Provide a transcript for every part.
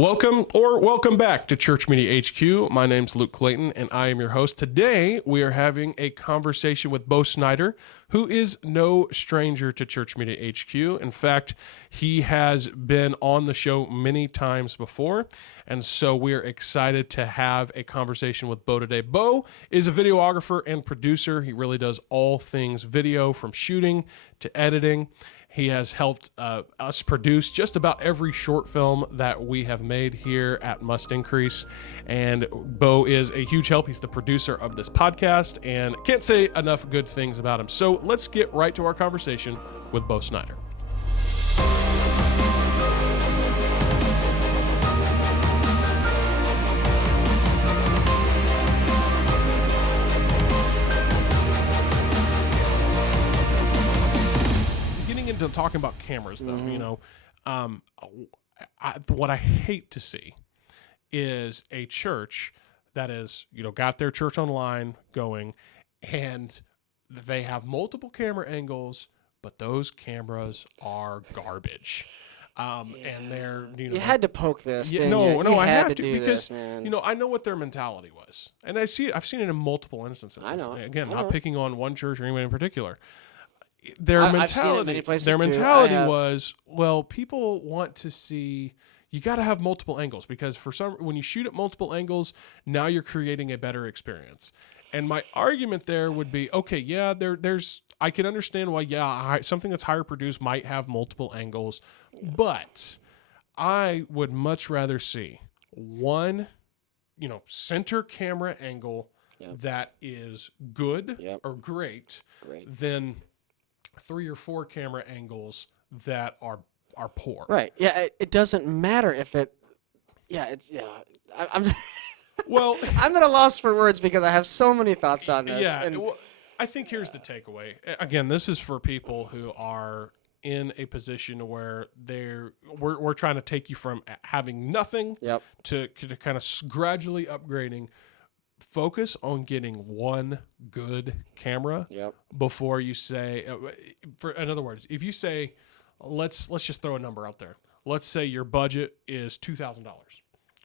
Welcome back to Church Media HQ. My name's Luke Clayton, and I am your host. Today, we are having a conversation with Bo Snyder, who is no stranger to Church Media HQ. In fact, he has been on the show many times before, and so we're excited to have a conversation with Bo today. Bo is a videographer and producer. He really does all things video, from shooting to editing. He has helped us produce just about every short film that we have made here at Must Increase. And Bo is a huge help. He's the producer of this podcast, and can't say enough good things about him. So let's get right to our conversation with Bo Snyder. Into talking about cameras, though, you know, what I hate to see is a church that is, got their church online going, and they have multiple camera angles, but those cameras are garbage. And they're, you had to poke this. I have to because, I know what their mentality was, and I've seen it in multiple instances. I know. Again, I not know. picking on one church or anyone in particular. Their I've seen it many places mentality too. was, well, people want to see, you got to have multiple angles, because when you shoot at multiple angles, now you're creating a better experience. And my argument there would be, okay, yeah, I can understand why, something that's higher produced might have multiple angles, but I would much rather see one, center camera angle that is good or great than 3 or 4 camera angles that are poor. Right. Yeah. It doesn't matter if it. Yeah. I'm. Well, I'm at a loss for words because I have so many thoughts on this. Yeah. Well, I think here's the takeaway. Again, this is for people who are in a position where we're trying to take you from having nothing to kind of gradually upgrading. Focus on getting one good camera before you say, in other words, if you say, let's just throw a number out there. Let's say your budget is $2,000.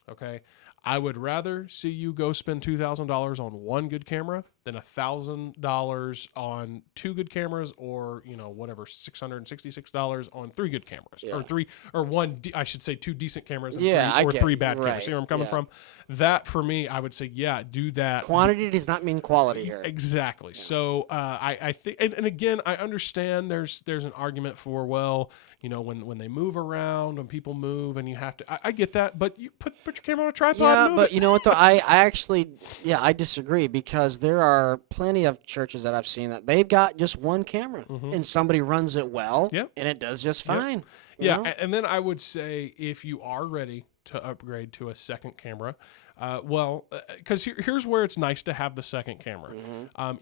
Okay. I would rather see you go spend $2,000 on one good camera than $1,000 on 2 good cameras, or whatever, $666 on 3 good cameras, or 2 decent cameras and 3 bad cameras. See where I'm coming from? That, for me, I would say, do that. Quantity does not mean quality here. Exactly. Yeah. So I think, and again, I understand there's an argument for, well, when they move around, when people move, and you have to, I get that, but you put your camera on a tripod. Yeah, but you know what though? I actually, I disagree, because there are plenty of churches that I've seen that they've got just one camera, and somebody runs it well, and it does just fine. You know? And then I would say, if you are ready to upgrade to a second camera, because here's where it's nice to have the second camera.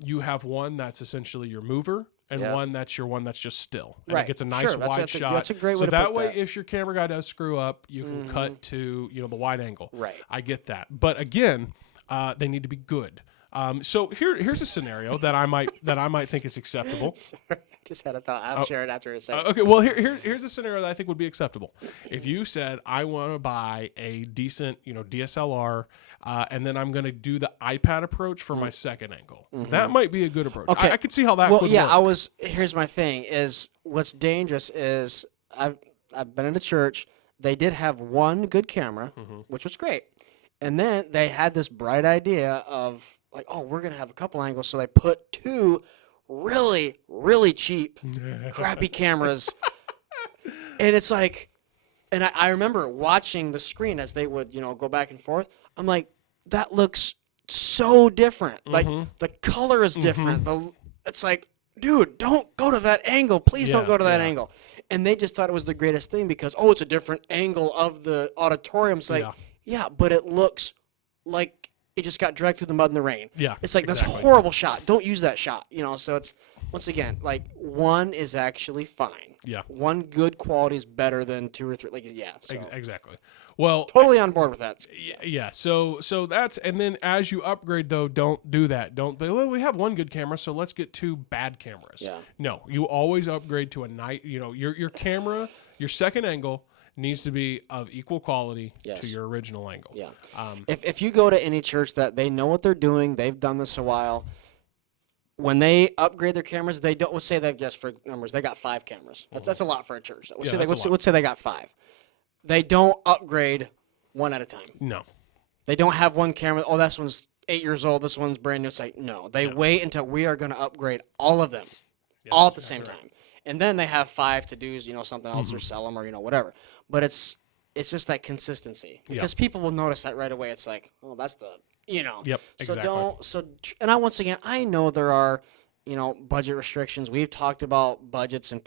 You have one that's essentially your mover, and one that's just still. And it gets a nice wide shot. That's a great way so to that put way, that. If your camera guy does screw up, you can cut to the wide angle. Right. I get that. But again, they need to be good. So here's a scenario that I might think is acceptable. Sorry, I just had a thought. I'll share it after a second. Okay, well here's a scenario that I think would be acceptable. If you said, I want to buy a decent DSLR, and then I'm going to do the iPad approach for my second angle, that might be a good approach. Okay. I could see how that would work. Here's my thing: is what's dangerous is I've been in a church. They did have one good camera, which was great, and then they had this bright idea of, like, oh, we're going to have a couple angles. So they put 2 really, really cheap, crappy cameras. And it's like, and I remember watching the screen as they would, go back and forth. I'm like, that looks so different. Like, the color is different. It's like, dude, don't go to that angle. Please don't go to that angle. And they just thought it was the greatest thing because, it's a different angle of the auditorium. It's like, but it looks like it just got dragged through the mud and the rain. Yeah, it's like, that's a horrible shot. Don't use that shot. So it's, once again, like, one is actually fine. Yeah. One good quality is better than 2 or 3. Like, exactly. Well, totally on board with that. Yeah. So that's, and then as you upgrade though, don't do that. Don't be, well, we have one good camera, so let's get 2 bad cameras. Yeah. No, you always upgrade to a night. Your camera, your second angle needs to be of equal quality Yes. to your original angle. Yeah. If you go to any church that they know what they're doing, they've done this a while. When they upgrade their cameras, they don't. Let's say they've just for numbers, they got 5 cameras. That's a lot for a church. Let's say they got 5. They don't upgrade one at a time. No. They don't have one camera. Oh, this one's 8 years old. This one's brand new. It's like no. They wait until we are going to upgrade all of them, all at the same time, and then they have 5 to do something else or sell them or whatever. But it's just that consistency because people will notice that right away. It's like, oh, that's the Yep. So Exactly. and once again, I know there are budget restrictions. We've talked about budgets and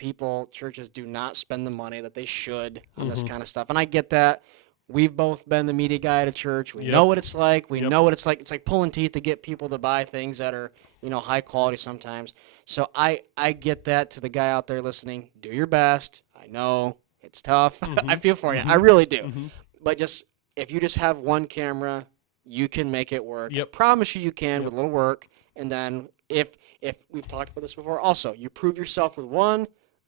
churches do not spend the money that they should on this kind of stuff, and I get that. We've both been the media guy at a church. We know what it's like. We know what it's like. It's like pulling teeth to get people to buy things that are, high quality sometimes. So I get that. To the guy out there listening, do your best. I know it's tough. I feel for you. I really do. But if you just have one camera, you can make it work. I promise you can with a little work. And then if we've talked about this before, also you prove yourself with one,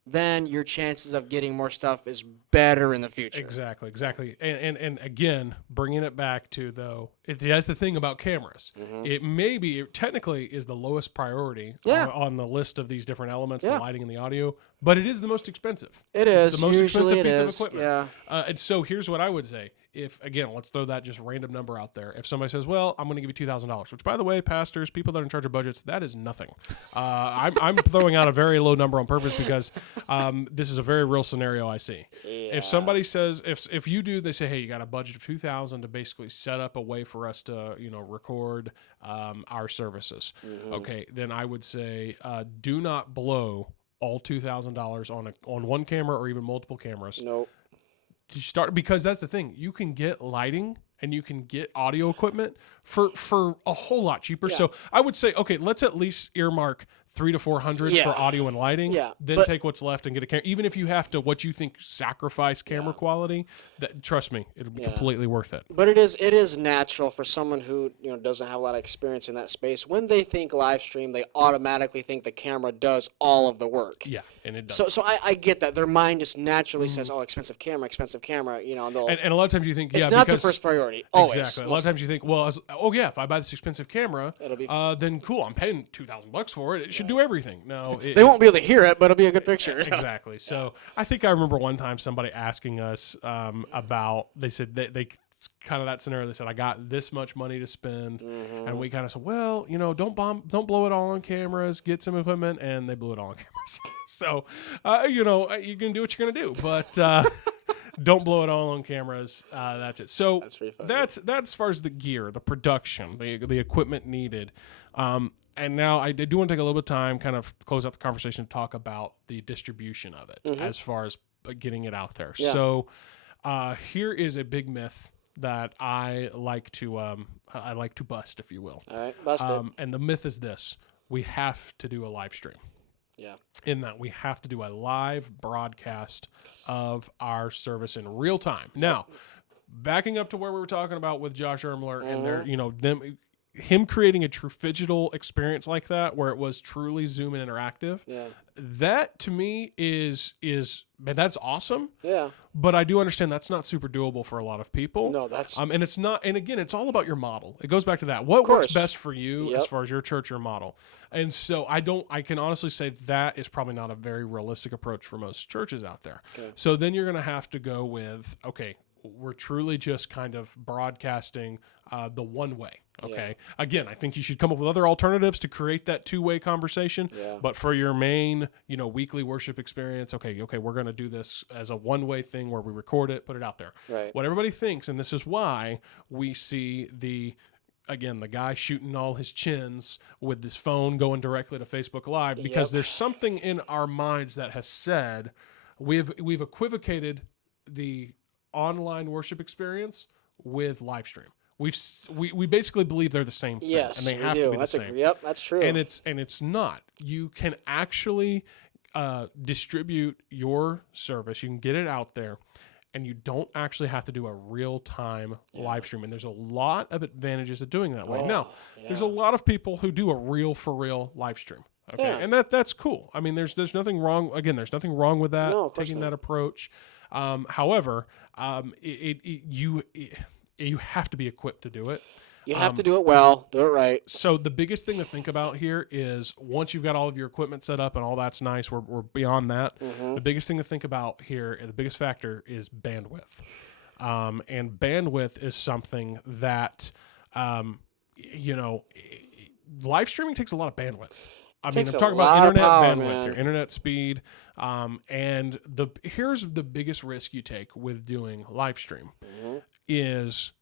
then your chances of getting more stuff is better in the future. Exactly. And again, bringing it back to, though, that's the thing about cameras. It technically is the lowest priority on the list of these different elements, the lighting and the audio, but it is the most expensive. It's the most Usually expensive piece of equipment. Yeah. And so here's what I would say. Let's throw that just random number out there. If somebody says, well, I'm going to give you $2,000, which, by the way, pastors, people that are in charge of budgets, that is nothing. I'm throwing out a very low number on purpose because this is a very real scenario I see. If somebody says, if you do, they say, hey, you got a budget of $2,000 to basically set up a way for us to, record our services. Okay, then I would say do not blow all $2,000 on one camera or even multiple cameras. Nope. To start, because that's the thing, you can get lighting and you can get audio equipment for a whole lot cheaper. So I would say, okay, let's at least earmark $300 to $400 for audio and lighting. Then take what's left and get a camera. Even if you have to, what you think, sacrifice camera quality, trust me, it'll be completely worth it. But it is natural for someone who doesn't have a lot of experience in that space. When they think live stream, they automatically think the camera does all of the work. Yeah, and it does. So I get that. Their mind just naturally says, oh, expensive camera. And a lot of times you think, it's not the first priority. Always. Exactly. A lot of times you think, well, if I buy this expensive camera, it'll be then cool. I'm paying $2,000 for it. It should do everything. No, they won't be able to hear it, but it'll be a good picture. Exactly. So I think I remember one time somebody asking us about. They said they kind of that scenario. They said, I got this much money to spend, and we kind of said, well, don't blow it all on cameras. Get some equipment, and they blew it all on cameras. So you can do what you're gonna do, but. Don't blow it all on cameras. That's it. So that's as far as the gear, the production, the equipment needed. And now I do want to take a little bit of time, kind of close out the conversation, to talk about the distribution of it as far as getting it out there. Yeah. So here is a big myth that I like to bust, if you will. All right, bust it. And the myth is this: we have to do a live stream. Yeah. In that we have to do a live broadcast of our service in real time. Now, backing up to where we were talking about with Josh Ermler and him creating a true phygital experience like that, where it was truly Zoom and interactive. Yeah. That to me is that's awesome. Yeah. But I do understand that's not super doable for a lot of people. No, that's and it's not. And again, it's all about your model. It goes back to that. What works best for you as far as your church or model. And so I can honestly say that is probably not a very realistic approach for most churches out there. Okay. So then you're going to have to go with, okay, we're truly just kind of broadcasting the one way. Okay. Yeah. Again, I think you should come up with other alternatives to create that two-way conversation. Yeah. But for your main, weekly worship experience, okay, we're going to do this as a one-way thing where we record it, put it out there. Right. What everybody thinks, and this is why we see the guy shooting all his chins with his phone going directly to Facebook Live, because there's something in our minds that has said we've equivocated the online worship experience with live stream. We basically believe they're the same thing, and they have to be the same. Yep, that's true. And it's not. You can actually distribute your service. You can get it out there, and you don't actually have to do a real-time live stream. And there's a lot of advantages of doing that way. Now, there's a lot of people who do a real-for-real live stream. Okay, and that's cool. I mean, there's nothing wrong. Again, there's nothing wrong with that, taking that approach. However, you have to be equipped to do it. You have to do it well, do it right. So the biggest thing to think about here is once you've got all of your equipment set up and all that's nice, we're beyond that. The biggest thing to think about here, the biggest factor is bandwidth. And bandwidth is something that, live streaming takes a lot of bandwidth. I mean, I'm talking about internet bandwidth, your internet speed. And here's the biggest risk you take with doing live stream is,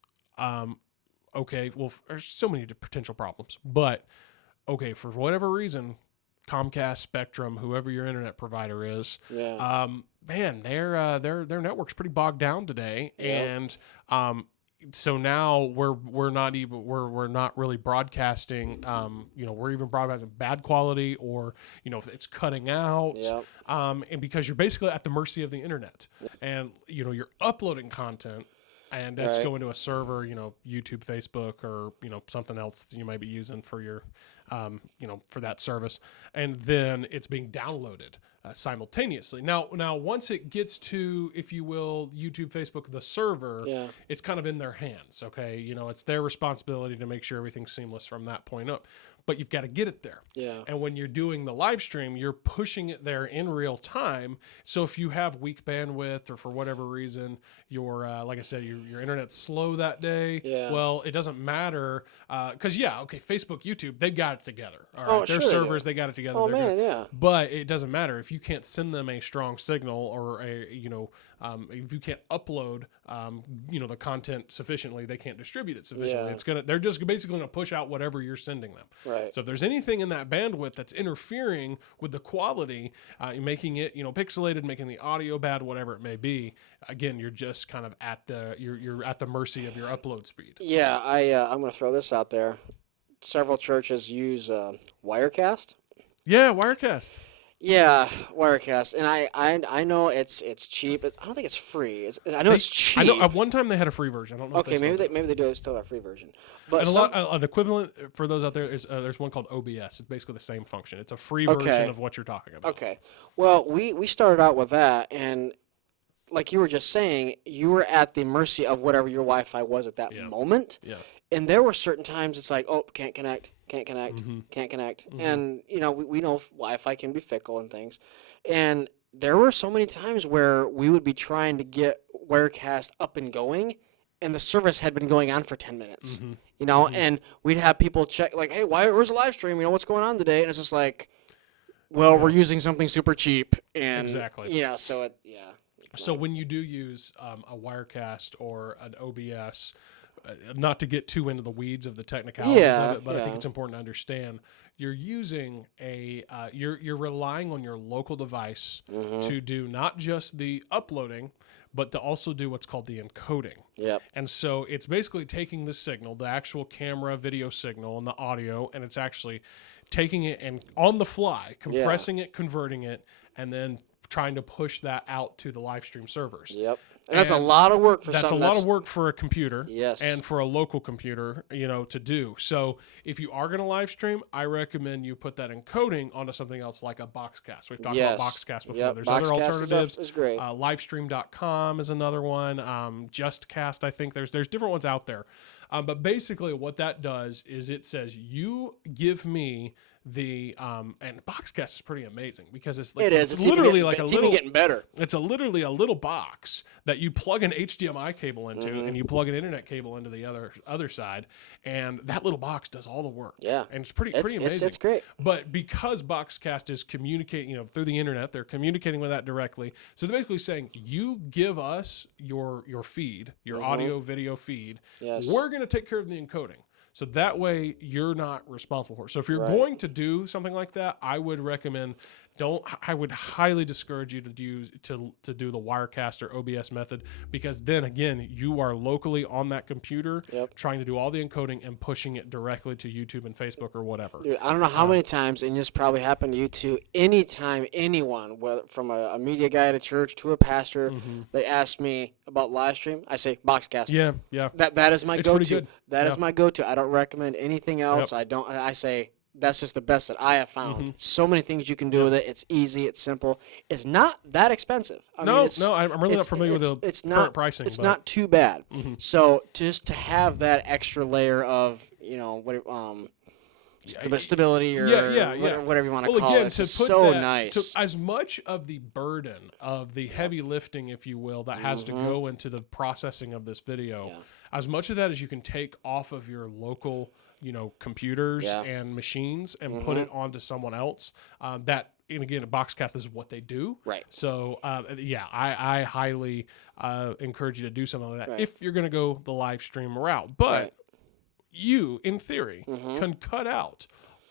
okay, well, there's so many potential problems, but okay, for whatever reason, Comcast, Spectrum, whoever your internet provider is, man, their network's pretty bogged down today, and so now we're not really broadcasting. We're even broadcasting bad quality, or if it's cutting out, and because you're basically at the mercy of the internet, and you're uploading content. And that's going to a server, YouTube, Facebook, or, something else that you might be using for your, for that service. And then it's being downloaded simultaneously. Now, once it gets to, if you will, YouTube, Facebook, the server, it's kind of in their hands. Okay. It's their responsibility to make sure everything's seamless from that point up. But you've got to get it there. Yeah. And when you're doing the live stream, you're pushing it there in real time. So if you have weak bandwidth, or for whatever reason, your like I said, your internet's slow that day, well, it doesn't matter because Facebook, YouTube, they've got it together. All right, their servers, they got it together. Oh man, yeah. But it doesn't matter if you can't send them a strong signal, or if you can't upload the content sufficiently, they can't distribute it sufficiently. They're just basically going to push out whatever you're sending them. Right. So if there's anything in that bandwidth that's interfering with the quality, making it pixelated, making the audio bad, whatever it may be, again, you're just kind of at the mercy of your upload speed. Yeah, I'm going to throw this out there. Several churches use Wirecast. Yeah, Wirecast. Yeah, Wirecast, and I know it's cheap. I don't think it's free. I know it's cheap. I know at one time they had a free version. I don't know. Okay, maybe they do still have a free version. But and an equivalent for those out there is there's one called OBS. It's basically the same function. It's a free version of what you're talking about. Okay, well we started out with that, and like you were just saying, you were at the mercy of whatever your Wi-Fi was at that moment. Yeah. And there were certain times it's like, oh, can't connect. And, we know Wi-Fi can be fickle and things. And there were so many times where we would be trying to get Wirecast up and going, and the service had been going on for 10 minutes, and we'd have people check, like, hey, where's the live stream? What's going on today? And it's just like, well, we're using something super cheap. And, So when you do use a Wirecast or an OBS, not to get too into the weeds of the technicalities of it, but I think it's important to understand you're using you're relying on your local device to do not just the uploading, but to also do what's called the encoding. Yep. And so it's basically taking the signal, the actual camera video signal and the audio, and it's actually taking it and on the fly, compressing it, converting it, and then trying to push that out to the live stream servers. Yep. And that's a lot of work for a lot of work for a computer, and for a local computer, to do. So if you are going to live stream, I recommend you put that encoding onto something else like a Boxcast. We've talked about Boxcast before. There's other alternatives. Is great. Livestream.com is another one. JustCast, I think there's different ones out there. But basically what that does is it says, you give me the and Boxcast is pretty amazing because it's literally like it's even getting better. It's literally a little box that you plug an HDMI cable into, and you plug an internet cable into the other side, and that little box does all the work. Yeah, and it's pretty amazing. It's great. But because Boxcast is communicating, through the internet, they're communicating with that directly. So they're basically saying, you give us your feed, your audio video feed. Yes. We're going to take care of the encoding. So that way you're not responsible for it. So if you're going to do something like that, I would recommend I would highly discourage you to do the Wirecast or OBS method, because then again, you are locally on that computer trying to do all the encoding and pushing it directly to YouTube and Facebook or whatever. Dude, I don't know how many times, and this probably happened to you too, anytime anyone, whether from a media guy at a church to a pastor, they ask me about live stream, I say Boxcast. Yeah. That is my go-to. That is my go-to. I don't recommend anything else. I say that's just the best that I have found. So many things you can do with it. It's easy. It's simple. It's not that expensive. I mean, I'm really not familiar with the current pricing. It's not too bad. So just to have that extra layer of, stability or whatever you want to call it, it's so nice. As much of the burden of the heavy lifting, if you will, that has to go into the processing of this video, as much of that as you can take off of your local computers and machines and put it onto someone else. And again, a Boxcast, this is what they do. Right. So, I highly encourage you to do something like that if you're going to go the live stream route. But you, in theory, can cut out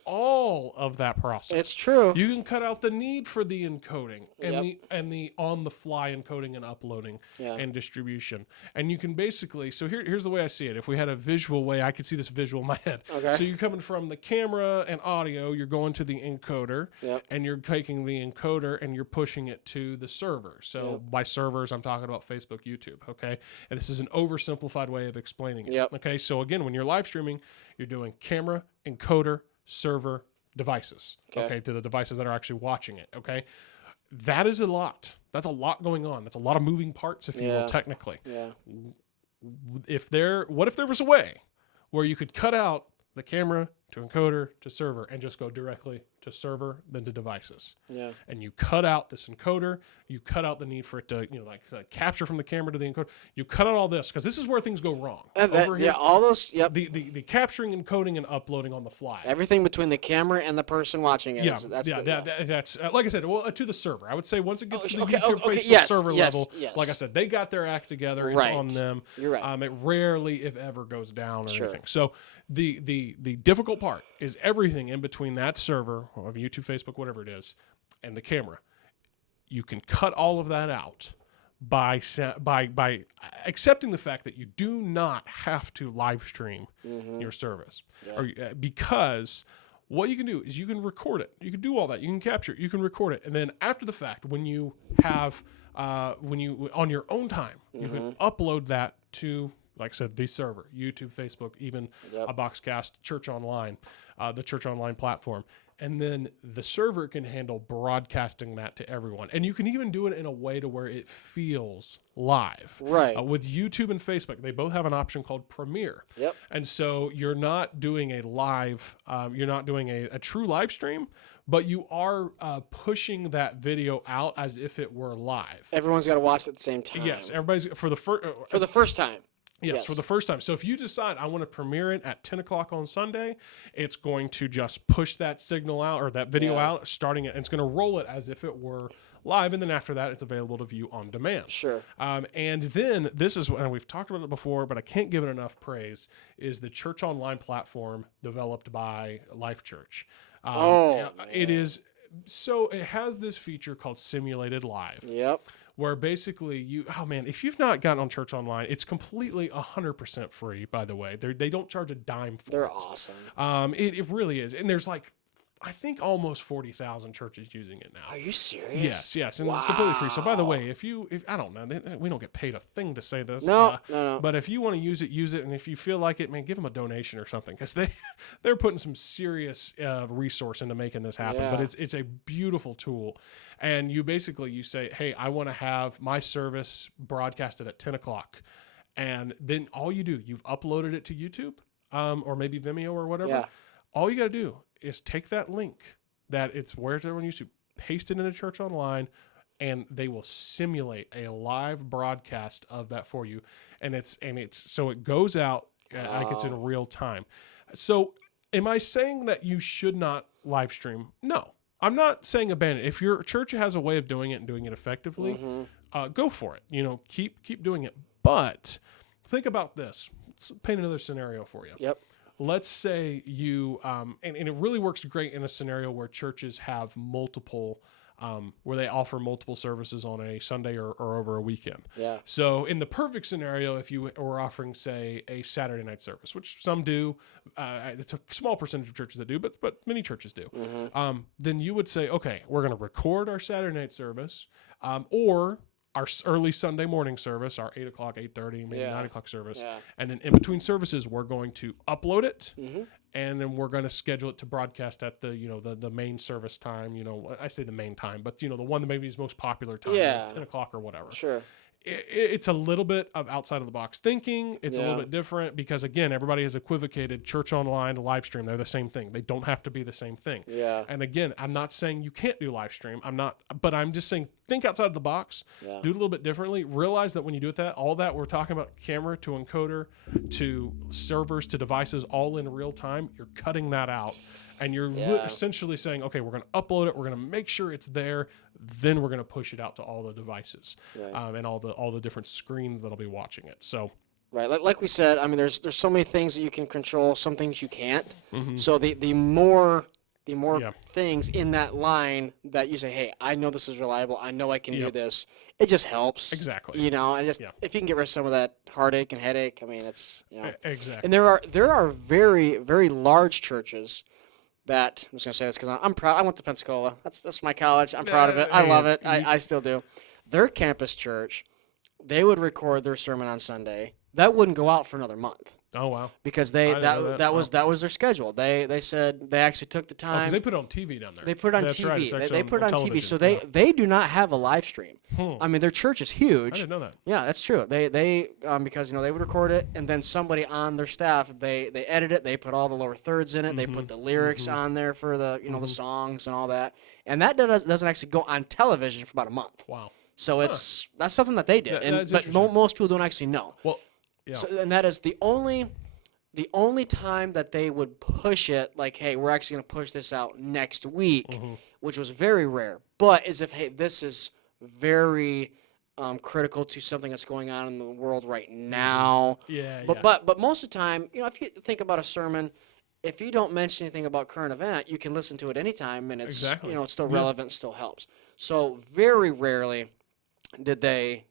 all of that process. It's true. You can cut out the need for the encoding and the on the fly encoding and uploading and distribution. And you can basically, so here's the way I see it. If we had a visual way, I could see this visual in my head. Okay. So you're coming from the camera and audio, you're going to the encoder, and you're taking the encoder and you're pushing it to the server. So by servers, I'm talking about Facebook, YouTube. Okay. And this is an oversimplified way of explaining it. Okay. So again, when you're live streaming, you're doing camera, encoder, server, devices, okay, to the devices that are actually watching it, okay? That is a lot. That's a lot going on. That's a lot of moving parts, if you will, technically. Yeah. What if there was a way where you could cut out the camera to encoder to server and just go directly to server then to devices? Yeah. And you cut out this encoder, you cut out the need for it to, capture from the camera to the encoder. You cut out all this because this is where things go wrong. All those, The capturing, encoding, and uploading on the fly. Everything between the camera and the person watching it. That's like I said, to the server. I would say once it gets to the YouTube, Facebook server level, like I said, they got their act together. It's on them. You're right. It rarely, if ever, goes down or anything. So the difficult part is everything in between that server, or YouTube, Facebook, whatever it is, and the camera. You can cut all of that out by accepting the fact that you do not have to live stream your service, because what you can do is you can record it. You can do all that. You can capture it. You can record it, and then after the fact, when you have on your own time, you can upload that to, like I said, the server, YouTube, Facebook, even a Boxcast, Church Online, the Church Online platform. And then the server can handle broadcasting that to everyone. And you can even do it in a way to where it feels live. Right. With YouTube and Facebook, they both have an option called Premiere. Yep. And so you're not doing a live, you're not doing a true live stream, but you are pushing that video out as if it were live. Everyone's got to watch it at the same time. Yes, everybody's for the first time. Yes, for the first time. So if you decide I want to premiere it at 10 o'clock on Sunday, it's going to just push that signal out or that video out, starting it, and it's going to roll it as if it were live. And then after that, it's available to view on demand. Sure. And then this is, and we've talked about it before, but I can't give it enough praise, is the Church Online platform developed by Life Church. It is, so it has this feature called Simulated Live. Yep. Where basically if you've not gotten on Church Online, it's completely 100% free, by the way. They don't charge a dime for it. They're awesome. It really is. And there's I think almost 40,000 churches using it now. Are you serious? Yes. And it's completely free. So by the way, if I don't know, we don't get paid a thing to say this. No. But if you want to use it. And if you feel like it, man, give them a donation or something, because they're putting some serious resource into making this happen. Yeah. But it's a beautiful tool. And you say, hey, I want to have my service broadcasted at 10 o'clock. And then all you do, you've uploaded it to YouTube or maybe Vimeo or whatever. Yeah. All you got to do is take that link that it's where it's everyone used to, paste it into Church Online, and they will simulate a live broadcast of that for you. And it's so it goes out like it's in real time. So am I saying that you should not live stream? No. I'm not saying abandon it. If your church has a way of doing it and doing it effectively, go for it. Keep doing it. But think about this. Let's paint another scenario for you. Yep. Let's say you, and it really works great in a scenario where churches have multiple, where they offer multiple services on a Sunday or over a weekend. Yeah. So in the perfect scenario, if you were offering, say, a Saturday night service, which some do, it's a small percentage of churches that do, but many churches do. Then you would say, okay, we're going to record our Saturday night service, or our early Sunday morning service, our 8 o'clock, 8:30, maybe 9 o'clock service. Yeah. And then in between services, we're going to upload it. Mm-hmm. And then we're going to schedule it to broadcast at the, the main service time. I say the main time, but, the one that maybe is most popular time, 10 o'clock or whatever. Sure. It's a little bit of outside of the box thinking. It's a little bit different because, again, everybody has equivocated church online to live stream. They're the same thing. They don't have to be the same thing. Yeah. And again, I'm not saying you can't do live stream. But I'm just saying think outside of the box. Yeah. Do it a little bit differently. Realize that when you do it all that we're talking about, camera to encoder to servers to devices, all in real time, you're cutting that out. And you're essentially saying, okay, we're going to upload it. We're going to make sure it's there. Then we're going to push it out to all the devices and all the different screens that'll be watching it. So, right, like we said, I mean, there's so many things that you can control. Some things you can't. Mm-hmm. So the more things in that line that you say, hey, I know this is reliable. I know I can do this. It just helps. Exactly. And just if you can get rid of some of that heartache and headache, I mean, it's exactly. And there are very, very large churches that, I'm just gonna say this because I'm proud. I went to Pensacola. That's my college. I'm proud of it. I love it. I still do. Their campus church, they would record their sermon on Sunday. That wouldn't go out for another month. Oh wow! Because that was their schedule. They said they actually took the time. Because they put it on TV down there. They put it on That's TV. Right. They put it on television. TV. So they do not have a live stream. I mean, their church is huge. I didn't know that. Yeah, that's true. They because they would record it, and then somebody on their staff they edit it. They put all the lower thirds in it. They put the lyrics on there for the the songs and all that. And that doesn't actually go on television for about a month. Wow. So that's something that they did. But most people don't actually know. Well, yeah. So, and that is the only time that they would push it, like, hey, we're actually going to push this out next week, which was very rare. But as if, hey, this is very critical to something that's going on in the world right now. But most of the time, if you think about a sermon, if you don't mention anything about current event, you can listen to it anytime, and it's it's still relevant, still helps. So very rarely did they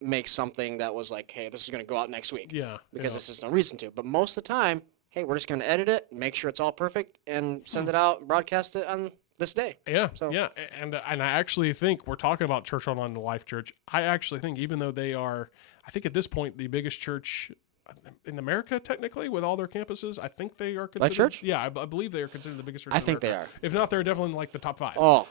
make something that was like, hey, this is going to go out next week. Yeah. Because there's just no reason to. But most of the time, hey, we're just going to edit it, make sure it's all perfect, and send it out and broadcast it on this day. Yeah. So. Yeah. And I actually think we're talking about Church Online to Life Church. I actually think even though they are, I think at this point, the biggest church in America, technically, with all their campuses, I think they are considered. Life Church? Yeah, I believe they are considered the biggest church. I think they are. If not, they're definitely in like the top 5. Oh.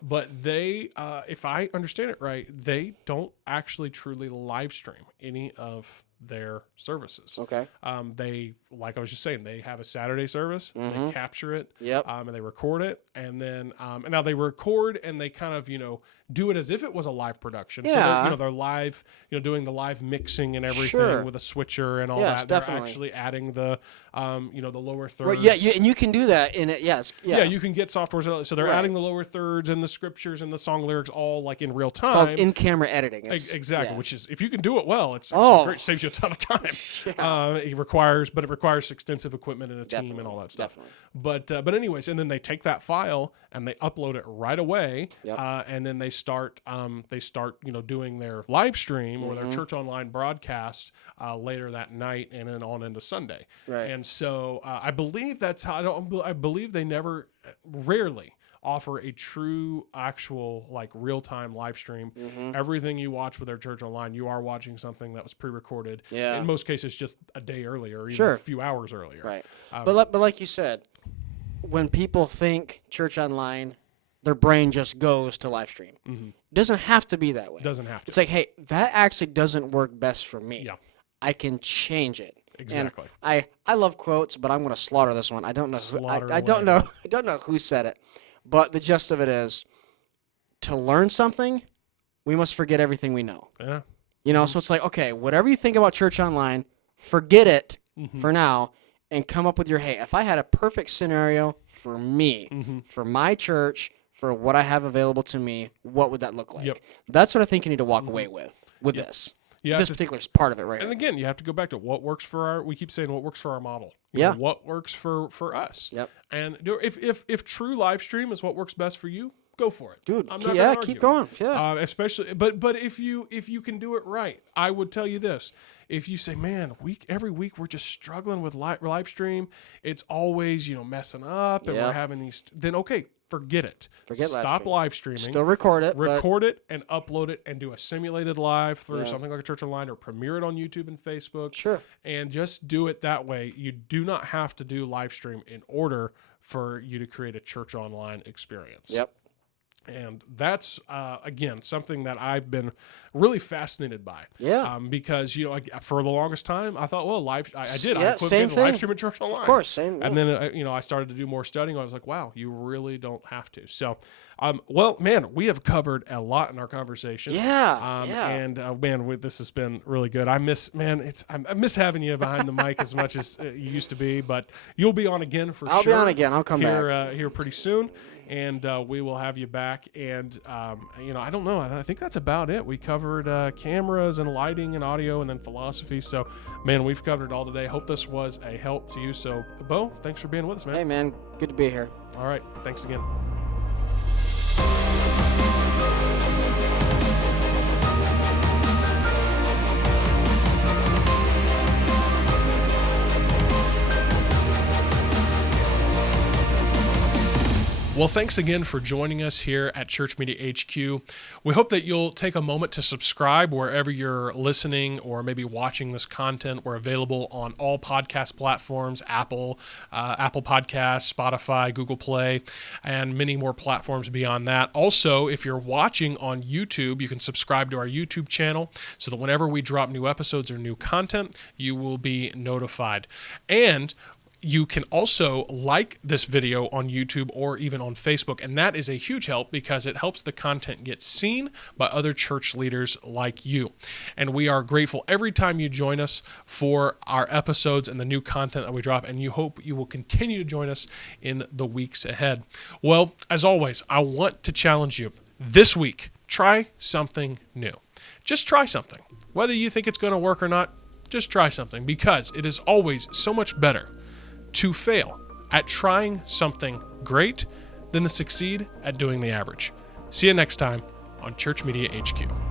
But they, if I understand it right, they don't actually truly live stream any of their services. Okay. They, like I was just saying, they have a Saturday service. They capture it. Yep. And they record it, and then and now they record and they kind of do it as if it was a live production. Yeah. So they're live, doing the live mixing and everything Sure. with a switcher and all Yes, that. Definitely. They're actually adding the the lower thirds. Right, yeah, and you can do that in it. Yes. Yeah, you can get software. So they're adding the lower thirds and the scriptures and the song lyrics all like in real time. It's called in-camera editing. Exactly, which is, if you can do it well, it's great. Saves you a ton of time. It requires extensive equipment and a team and all that stuff. Definitely. But anyways, and then they take that file and they upload it right away. Yep. And then they start doing their live stream or their church online broadcast later that night and then on into Sunday. Right. And so I believe that's how I believe they rarely offer a true, actual, like real-time live stream. Everything you watch with their church online, you are watching something that was pre-recorded. Yeah. In most cases, just a day earlier, or even a few hours earlier. Right. But like you said, when people think church online, their brain just goes to live stream. It doesn't have to be that way. Doesn't have to. It's like, hey, that actually doesn't work best for me. Yeah. I can change it. Exactly. And I love quotes, but I'm going to slaughter this one. I don't know. I don't know who said it, but the gist of it is, to learn something, we must forget everything we know. Yeah. So it's like, okay, whatever you think about church online, forget it for now, and come up with your, hey, if I had a perfect scenario for me, for my church, for what I have available to me, what would that look like? Yep. That's what I think you need to walk away with this. This particular part of it, right? And again, you have to go back to what works for we keep saying what works for our model. What works for us. Yep. And if true live stream is what works best for you, go for it. Dude, I'm not keep going. Yeah. Especially, but if you can do it right, I would tell you this. If you say, man, every week we're just struggling with live stream, it's always, messing up and we're having these, then okay, forget it. Forget Stop live streaming. Still record it. Record it and upload it and do a simulated live through something like a Church Online, or premiere it on YouTube and Facebook. Sure. And just do it that way. You do not have to do live stream in order for you to create a Church Online experience. Yep. And that's, again, something that I've been really fascinated by. Yeah. Because, for the longest time, I thought, well, I did. Yeah, I quit same live thing. stream at Church Online. Of course, same. And then, I started to do more studying. I was like, wow, you really don't have to. So, well, man, we have covered a lot in our conversation. Yeah. And, man, this has been really good. I miss having you behind the mic as much as you used to be, but you'll be on again for sure. I'll be on again. I'll come back. Here pretty soon. And we will have you back. And, I don't know. I think that's about it. We covered cameras and lighting and audio and then philosophy. So, man, we've covered it all today. Hope this was a help to you. So, Bo, thanks for being with us, man. Hey, man. Good to be here. All right. Thanks again. Well, thanks again for joining us here at Church Media HQ. We hope that you'll take a moment to subscribe wherever you're listening or maybe watching this content. We're available on all podcast platforms, Apple Podcasts, Spotify, Google Play, and many more platforms beyond that. Also, if you're watching on YouTube, you can subscribe to our YouTube channel so that whenever we drop new episodes or new content, you will be notified. And you can also like this video on YouTube or even on Facebook, and that is a huge help because it helps the content get seen by other church leaders like you. And we are grateful every time you join us for our episodes and the new content that we drop, and you hope you will continue to join us in the weeks ahead. Well, as always, I want to challenge you this week. Try something new. Just try something. Whether you think it's going to work or not, just try something, because it is always so much better to fail at trying something great than to succeed at doing the average. See you next time on Church Media HQ.